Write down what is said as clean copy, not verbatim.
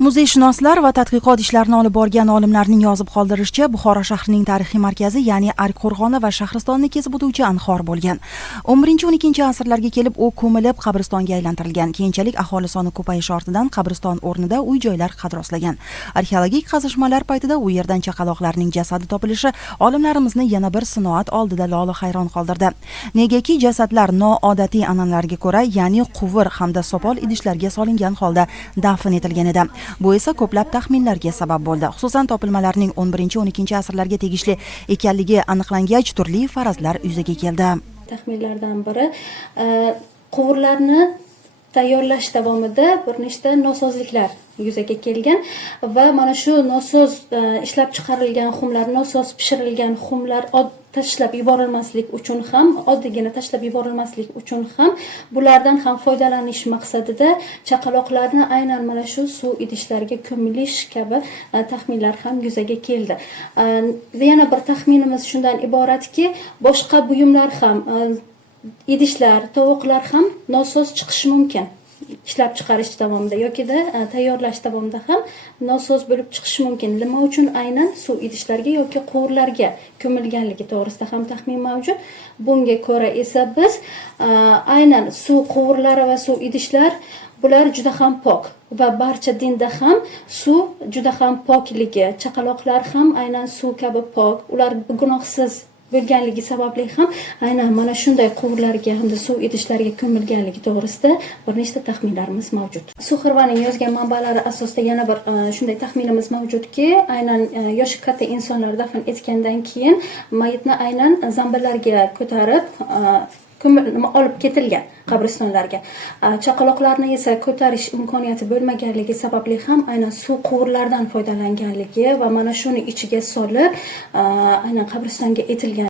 Muzeyshunoslar va tadqiqot ishlarini olib borgan olimlarning yozib qoldirishicha, Buxoro shahrining tarixiy markazi, ya'ni Arqo'rg'oni va Shahristonni kesib o'tuvchi anhor bo'lgan. 11-12 asrlarga kelib u ko'milib qabristonga aylantirilgan. Keyinchalik aholi soni ko'payishi ortidan qabriston o'rnida uy-joylar qad rostlagan. Arxeologik qazishmalar paytida u yerdan chaqaloqlarning jasadi topilishi olimlarimizni yana bir sinoat oldida loli hayron qoldirdi. Negaki jasadlar noodatiy an'analarga ko'ra, ya'ni quvur hamda sopol idishlarga solingan holda dafn etilgan edi. Bu esa ko'plab taxminlarga sabab bo'ldi. Xususan topilmalarning 11-12 asrlarga tegishli ekanligi aniqlangach, turli farazlar yuzaga keldi. Taxminlardan biri quvurlarni tayyorlash davomida bir nechta nosozliklar yuzaga kelgan va mana shu nosoz ishlab chiqarilgan xumlar, nosoz pishirilgan xumlar tashlab yuborilmaslik uchun ham, oddiygina tashlab yuborilmaslik uchun ham, bulardan ham foydalanish maqsadida chaqaloqlarni aynan mana shu suv idishlarga ko'milish kabi taxminlar ham yuzaga keldi. Yana bir taxminimiz shundan iboratki, boshqa buyumlar ham, idishlar, tovuqlar ham nosoz chiqishi mumkin. Ishlab chiqarish davomida yoki-da tayyorlash davomida ham nosoz bo'lib chiqishi mumkin. Nima uchun aynan suv idishlarga yoki quvurlarga ko'milganligi to'g'risida ham taxmin mavjud. Bunga ko'ra esa biz aynan suv quvurlari va suv idishlar bular juda ham pok va barcha dinda ham suv juda ham pokligi, chaqaloqlar ham aynan suv kabi pok, ular gunohsiz bo'lganligi sababli ham aynan mana shunday quvurlarga hamda suv idishlarga ko'milganligi to'g'risida bir nechta taxminlarimiz mavjud. Suxirvaning yozgan manbalari asosida yana bir shunday taxminimiz mavjudki, aynan yoshi katta insonlar dafn etgandan keyin mayitni aynan zambillarga ko'tarib olib ketilgan qabristonlarga. Chaqaloqlarni esa ko'tarish imkoniyati bo'lmaganligi sababli ham aynan suv quvurlardan foydalanganligi va mana shuni ichiga solib aynan qabristonga etilgan